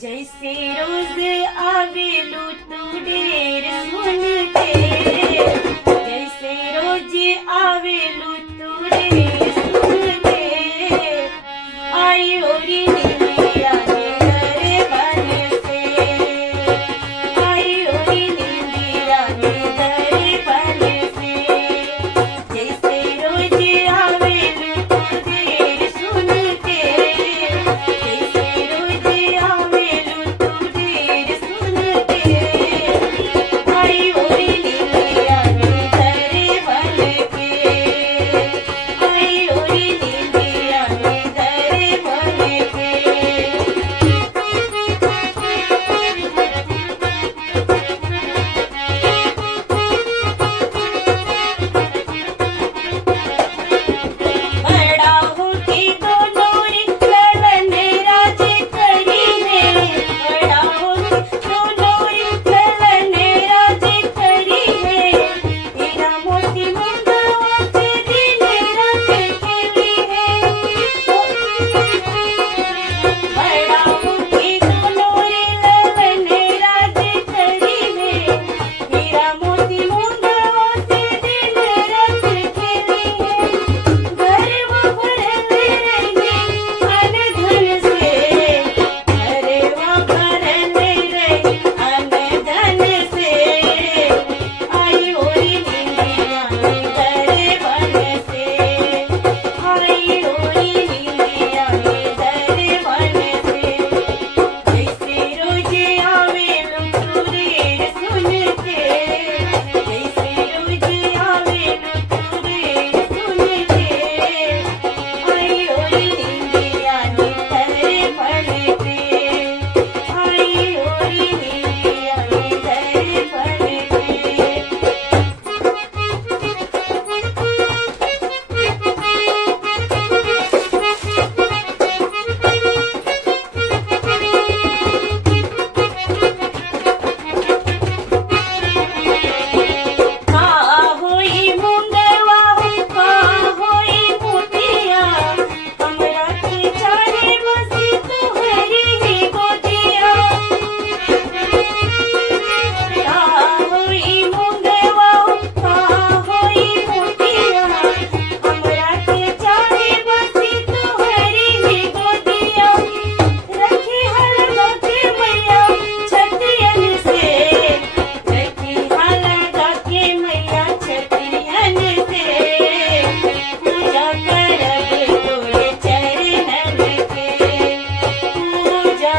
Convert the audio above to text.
जैसे रोज आवेलू तू डेर सुन के, जैसे रोज आवेलू तू डेर सुन के, आई ओरी निंदिया मेरे बन से, आई ओरी निंदिया मेरे बन से, जैसे रोज आवेलू तू डेर सुन के, जैसे रोज आवेलू तू डेर सुन के, आई ओरी निंदिया मेरे बन के, आई ओरी निंदिया मेरे बन के। बड़ा होके दोनों ललन राज करी है, बड़ा होके दोनों ललन राज करी है, तेरा मोती मुंगवा से दिन रात खेली है, बड़ा होके दोनों ललन राज करी है, तेरा मोती मुंगवा से दिन रात खेली है, गर्व भरले रही अन धन से, गर्व भरले रही अन धन से, आई ओरी निंदिया मेरे बन से, आई ओरी निंदिया मेरे बन से, जैसे रोज आवेलू तू डेर सुन के, जैसे रोज आवेलू तू डेर सुन के, आई ओरी निंदिया मेरे बन के, आई ओरी निंदिया मेरे बन के। का होई मुंगवा का होई मोतिया, हमरा के चाहे बसी तुहरी ही गोदिया, का होई मुंगवा का होई मोतिया, हमरा के चाहे बसी तुहरी ही गोदिया, रखी हलवा के मैया छतियन से, रखी हलवा के मैया छतियन से, पूजा करब तोरे चरणन के, पूजा